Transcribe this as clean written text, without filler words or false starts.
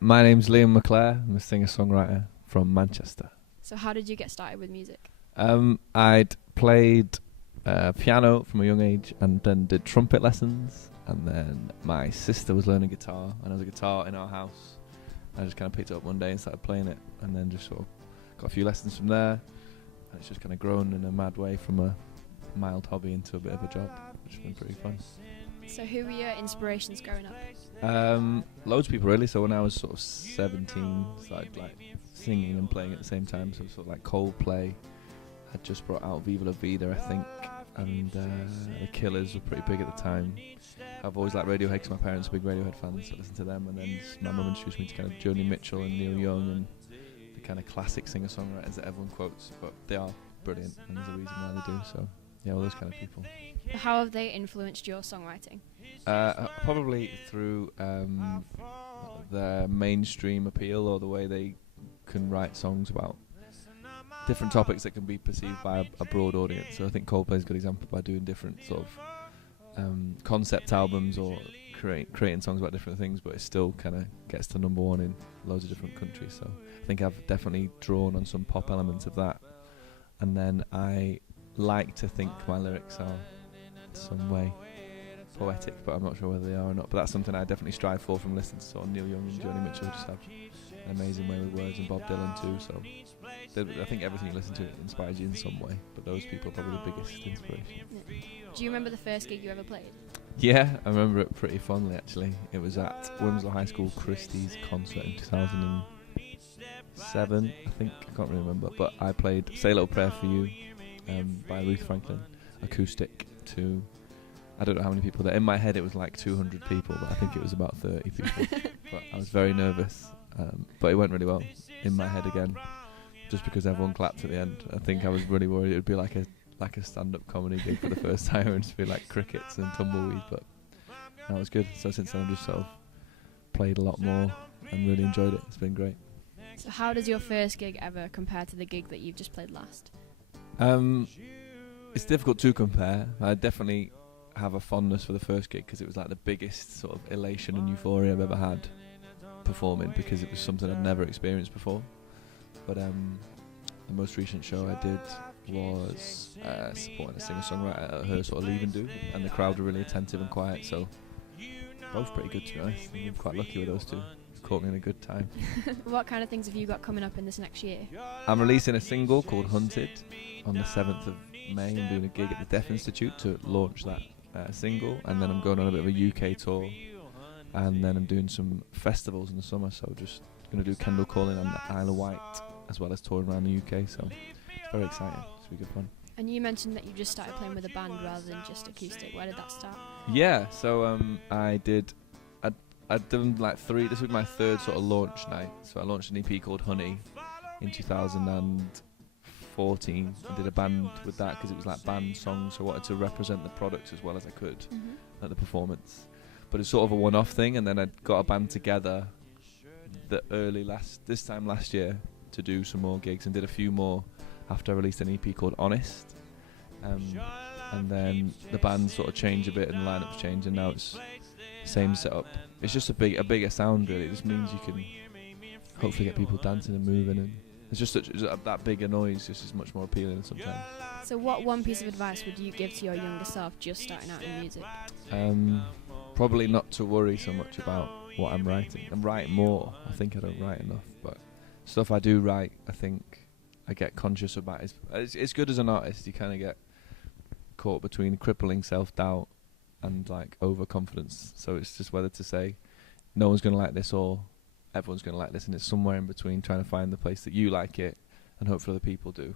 My name's Liam McClair. I'm a singer-songwriter from Manchester. So how did you get started with music? I'd played piano from a young age and then did trumpet lessons. And then my sister was learning guitar and there was a guitar in our house. I just kind of picked it up one day and started playing it and then just sort of got a few lessons from there. And it's just kind of grown in a mad way from a mild hobby into a bit of a job, which has been pretty fun. So who were your inspirations growing up? Loads of people really. So when I was sort of 17, started like singing and playing at the same time. So sort of like Coldplay had just brought out Viva La Vida, I think, and the Killers were pretty big at the time. I've always liked Radiohead because my parents are big Radiohead fans, so I listened to them. And then my mum introduced me to kind of Joni Mitchell and Neil Young and the kind of classic singer-songwriters that everyone quotes, but they are brilliant and there's a reason why they do. So yeah, all those kind of people. How have they influenced your songwriting? Probably through their mainstream appeal or the way they can write songs about different topics that can be perceived by a broad audience. So I think Coldplay is a good example by doing different sort of concept albums or creating songs about different things, but it still kind of gets to number one in loads of different countries. So I think I've definitely drawn on some pop elements of that. And then I like to think my lyrics are some way poetic, but I'm not sure whether they are or not. But that's something I definitely strive for from listening to sort of Neil Young and Joni Mitchell. Just have an amazing way with words, and Bob Dylan too. So I think everything you listen to inspires you in some way, but those people are probably the biggest inspiration. Yeah. Do you remember the first gig you ever played? Yeah, I remember it pretty fondly actually. It was at Winslow High School Christie's concert in 2007, I think. I can't really remember, but I played Say a Little Prayer for You by Ruth Franklin, acoustic to, I don't know how many people there. In my head it was like 200 people, but I think it was about 30 people. But I was very nervous, but it went really well in my head again, just because everyone clapped at the end. I think I was really worried it would be like a stand-up comedy gig for the first time and just be like crickets and tumbleweed, but that was good. So since then I've just sort of played a lot more and really enjoyed it. It's been great. So how does your first gig ever compare to the gig that you've just played last? It's difficult to compare. I definitely have a fondness for the first gig because it was like the biggest sort of elation and euphoria I've ever had performing, because it was something I'd never experienced before. But the most recent show I did was supporting a singer-songwriter at her sort of leave and do, and the crowd were really attentive and quiet, so both pretty good to be honest. I'm quite lucky with those two. Caught me in a good time. What kind of things have you got coming up in this next year? I'm releasing a single called Hunted on the 7th of May. I'm doing a gig at the Deaf Institute to launch that single, and then I'm going on a bit of a UK tour, and then I'm doing some festivals in the summer, so just going to do Kendal Calling on the Isle of Wight as well as touring around the UK, so it's very exciting. It's be good fun. And you mentioned that you just started playing with a band rather than just acoustic. Where did that start? Yeah, so I'd done like this was my third sort of launch night. So I launched an EP called Honey in 2014. I did a band with that because it was like band songs, so I wanted to represent the product as well as I could at the performance. But it's sort of a one-off thing, and then I got a band together this time last year to do some more gigs, and did a few more after I released an EP called Honest. And then the band sort of changed a bit and the lineup's changed, and now it's same setup. It's just a bigger sound really. It just means you can hopefully get people dancing and moving, and it's just that bigger noise just is much more appealing sometimes. So what one piece of advice would you give to your younger self just starting out in music? Probably not to worry so much about what I'm writing. I'm writing more. I think I don't write enough, but stuff I do write, I think I get conscious about. It's good as an artist. You kind of get caught between crippling self-doubt and like overconfidence, so it's just whether to say no one's going to like this or everyone's going to like this, and it's somewhere in between, trying to find the place that you like it and hopefully other people do.